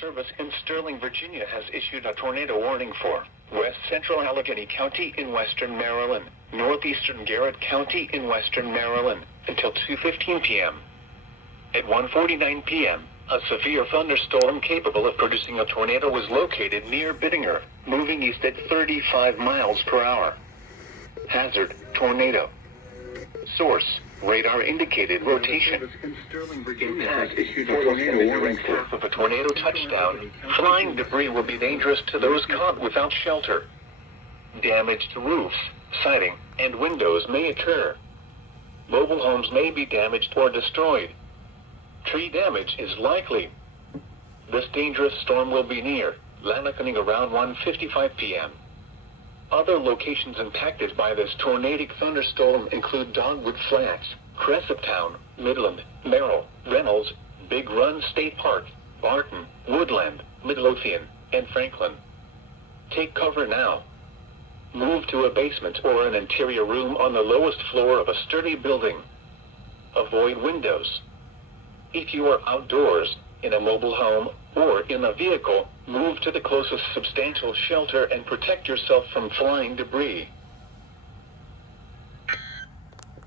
Service in Sterling, Virginia has issued a tornado warning for west central Allegany County in western Maryland, northeastern Garrett County in western Maryland, until 2:15 p.m. At 1:49 p.m., a severe thunderstorm capable of producing a tornado was located near Bittinger, moving east at 35 miles per hour. Hazard, tornado. Source, radar indicated rotation. Impact, direct path of a tornado touchdown. Flying debris will be dangerous to those caught without shelter. Damage to roofs, siding, and windows may occur. Mobile homes may be damaged or destroyed. Tree damage is likely. This dangerous storm will be near Allegany around 1:55 p.m. Other locations impacted by this tornadic thunderstorm include Dogwood Flats, Cresaptown, Midland, Merrill, Reynolds, Big Run State Park, Barton, Woodland, Midlothian, and Franklin. Take cover now. Move to a basement or an interior room on the lowest floor of a sturdy building. Avoid windows. If you are outdoors, in a mobile home, or in a vehicle, move to the closest substantial shelter and protect yourself from flying debris.